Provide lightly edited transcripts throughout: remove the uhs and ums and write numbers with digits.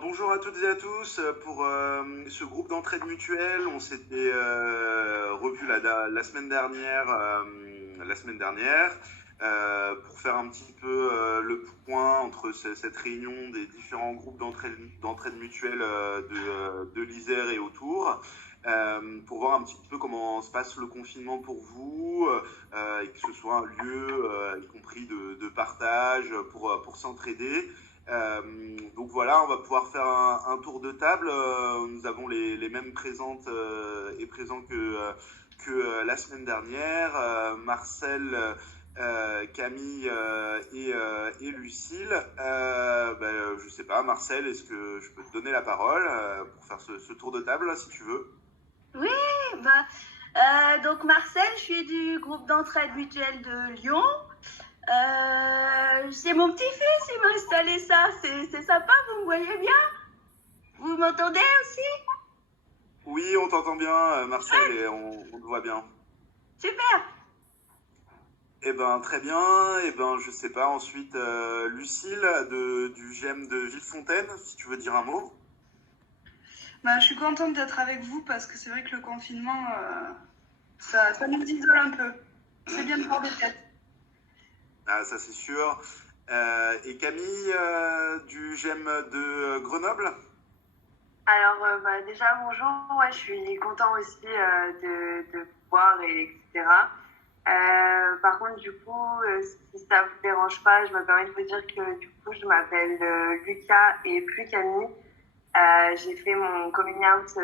Bonjour à toutes et à tous. Pour ce groupe d'entraide mutuelle, on s'était revu la semaine dernière, pour faire un petit peu le point entre cette réunion des différents groupes d'entraide mutuelle de l'Isère et autour, pour voir un petit peu comment se passe le confinement pour vous, et que ce soit un lieu, y compris de partage, pour s'entraider. Donc voilà, on va pouvoir faire un tour de table. Nous avons les mêmes présentes et présents que la semaine dernière. Marcel, Camille et Lucille. Je sais pas, Marcel, est-ce que je peux te donner la parole pour faire ce tour de table, là, si tu veux? Oui, bah, donc Marcel, je suis du groupe d'entraide mutuelle de Lyon. C'est mon petit-fils, il m'a installé ça. C'est sympa, vous me voyez bien? Vous m'entendez aussi? Oui, on t'entend bien, Marcel, et on te voit bien. Super. Eh ben, très bien. Eh ben, je sais pas. Ensuite, Lucille du GEM de Villefontaine, si tu veux dire un mot. Bah, je suis contente d'être avec vous parce que c'est vrai que le confinement, ça nous isole un peu. C'est bien de voir des têtes. Ah, ça c'est sûr. Et Camille du GEM de Grenoble. Alors, déjà, bonjour. Ouais, je suis content aussi de voir, etc. Par contre, du coup, si ça vous dérange pas, je me permets de vous dire que du coup, je m'appelle Lucas et plus Camille. J'ai fait mon coming out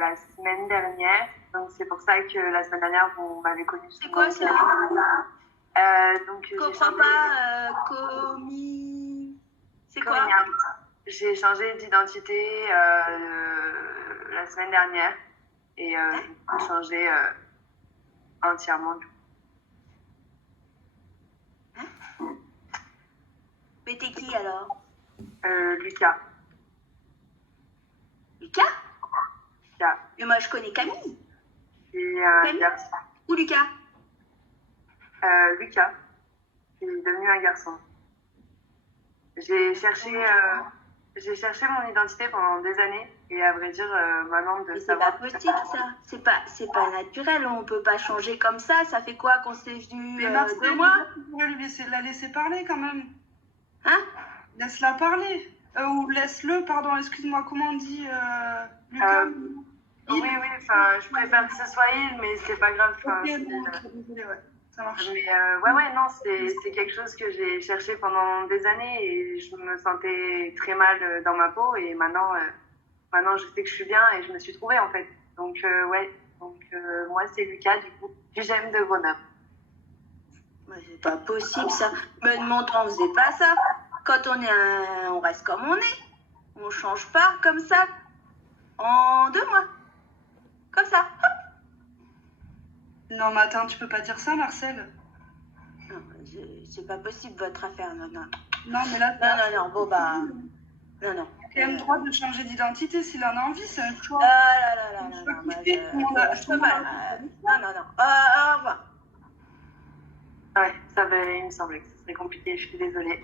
la semaine dernière. Donc, c'est pour ça que la semaine dernière, vous m'avez connue sous C'est le quoi nom de ça? Camille. Donc, Je j'ai comprends changé pas. C'est quoi? coming out. J'ai changé d'identité la semaine dernière et j'ai changé entièrement. Mais t'es qui alors? Lucas. Lucas? Lucas. Mais moi je connais Camille. C'est un Camille? garçon. Ou Lucas? Lucas. C'est devenu un garçon. J'ai cherché, j'ai cherché mon identité pendant des années et à vrai dire, maintenant de Mais c'est savoir. pas possible ça. C'est pas naturel. On peut pas changer comme ça. Ça fait quoi qu'on s'est vu Mais Marcel, 2 mois? tu pourrais la laisser parler quand même. Hein? Laisse-la parler. Ou laisse-le, pardon, excuse-moi, comment on dit Lucas Oui, enfin, je préfère que ce soit il, mais c'est pas grave. Ok, bon, ok, désolée, ouais, ça marche. Mais ouais, non, c'est quelque chose que j'ai cherché pendant des années et je me sentais très mal dans ma peau et maintenant je sais que je suis bien et je me suis trouvée en fait. Donc ouais, moi c'est Lucas du coup, du GEM de Grenoble. Mais c'est pas possible ça. Mais de mon temps, on faisait pas ça. Quand on reste comme on est. On change pas comme ça en 2 mois. Comme ça. Non, mais attends, tu peux pas dire ça, Marcel. Non, c'est pas possible votre affaire, non. Non, mais là, Non, bon bah. Non. il a quand même le droit de changer d'identité s'il en a envie, c'est un choix. Ah là, non, je peux pas. Non. Au revoir. Ouais, il me semblait que ce serait compliqué, je suis désolée.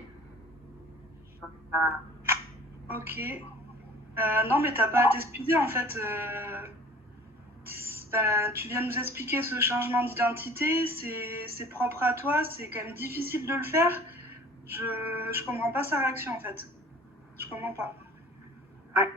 Ok. Non, mais t'as pas à t'excuser en fait. Tu viens de nous expliquer ce changement d'identité, c'est propre à toi, c'est quand même difficile de le faire. Je comprends pas sa réaction en fait. Je comprends pas. Ouais.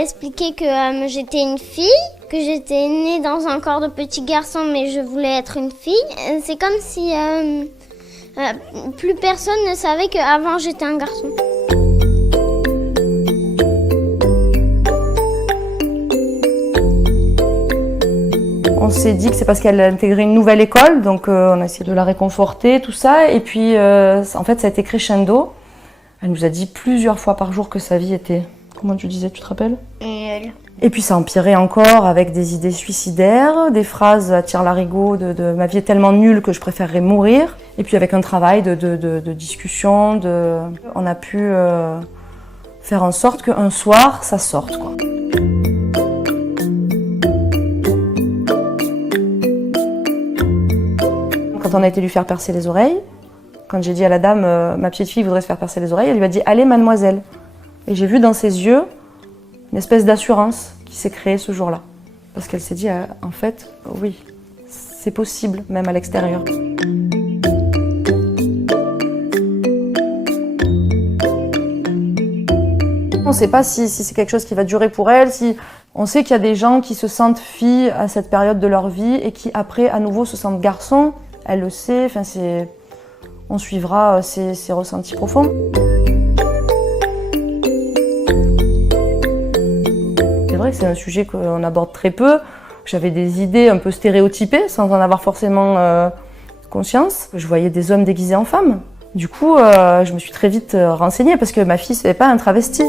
expliqué que j'étais une fille, que j'étais née dans un corps de petit garçon, mais je voulais être une fille. C'est comme si plus personne ne savait qu'avant j'étais un garçon. On s'est dit que c'est parce qu'elle a intégré une nouvelle école, donc on a essayé de la réconforter, tout ça. Et puis, en fait, ça a été crescendo. Elle nous a dit plusieurs fois par jour que sa vie était... Comment tu disais, tu te rappelles? Nulle. Et puis ça empirait encore avec des idées suicidaires, des phrases à tire-larigot de « ma vie est tellement nulle que je préférerais mourir ». Et puis avec un travail de discussion, on a pu faire en sorte qu'un soir, ça sorte, quoi. Quand on a été lui faire percer les oreilles, quand j'ai dit à la dame « ma petite fille voudrait se faire percer les oreilles », elle lui a dit « allez mademoiselle ». Et j'ai vu dans ses yeux une espèce d'assurance qui s'est créée ce jour-là. Parce qu'elle s'est dit en fait, oui, c'est possible même à l'extérieur. On ne sait pas si c'est quelque chose qui va durer pour elle, si on sait qu'il y a des gens qui se sentent filles à cette période de leur vie et qui après à nouveau se sentent garçons. Elle le sait, enfin, on suivra ses ressentis profonds. C'est vrai que c'est un sujet qu'on aborde très peu. J'avais des idées un peu stéréotypées sans en avoir forcément conscience. Je voyais des hommes déguisés en femmes. Du coup, je me suis très vite renseignée parce que ma fille, ce n'est pas un travesti.